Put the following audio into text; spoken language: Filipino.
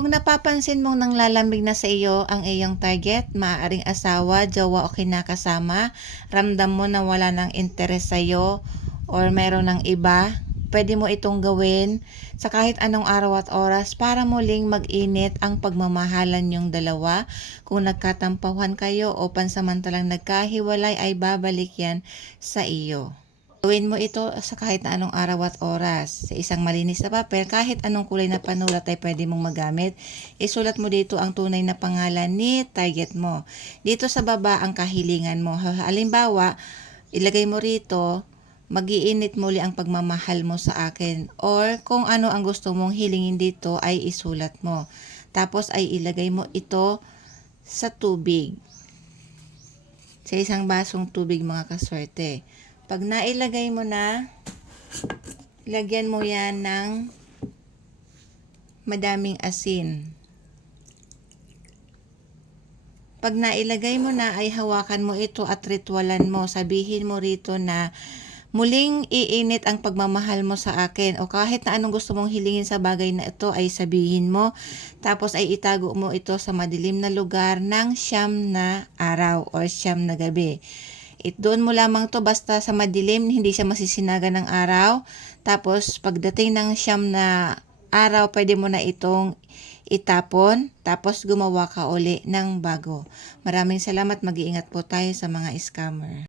Kung napapansin mong nanglalamig na sa iyo ang iyong target, maaaring asawa, jowa o kinakasama, ramdam mo na wala ng interes sa iyo or mayroon ng iba, pwede mo itong gawin sa kahit anong araw at oras para muling mag-init ang pagmamahalan niyong dalawa. Kung nagkatampawan kayo o pansamantalang nagkahiwalay ay babalik yan sa iyo. Gawin mo ito sa kahit na anong araw at oras. Sa isang malinis na papel, kahit anong kulay na panulat ay pwede mong magamit. Isulat mo dito ang tunay na pangalan ni target mo. Dito sa baba ang kahilingan mo. Halimbawa, ilagay mo rito, mag-iinit muli ang pagmamahal mo sa akin. Or kung ano ang gusto mong hilingin dito ay isulat mo. Tapos ay ilagay mo ito sa tubig. Sa isang basong tubig mga kaswerte. Pag nailagay mo na, lagyan mo yan ng madaming asin. Pag nailagay mo na ay hawakan mo ito at ritualan mo. Sabihin mo rito na muling iinit ang pagmamahal mo sa akin o kahit na anong gusto mong hilingin sa bagay na ito ay sabihin mo. Tapos ay itago mo ito sa madilim na lugar ng 9 na araw o 9 na gabi. Doon mo lamang to basta sa madilim, hindi siya masisinagan ng araw. Tapos pagdating ng 9 na araw, pwede mo na itong itapon. Tapos gumawa ka uli ng bago. Maraming salamat, mag-iingat po tayo sa mga scammer.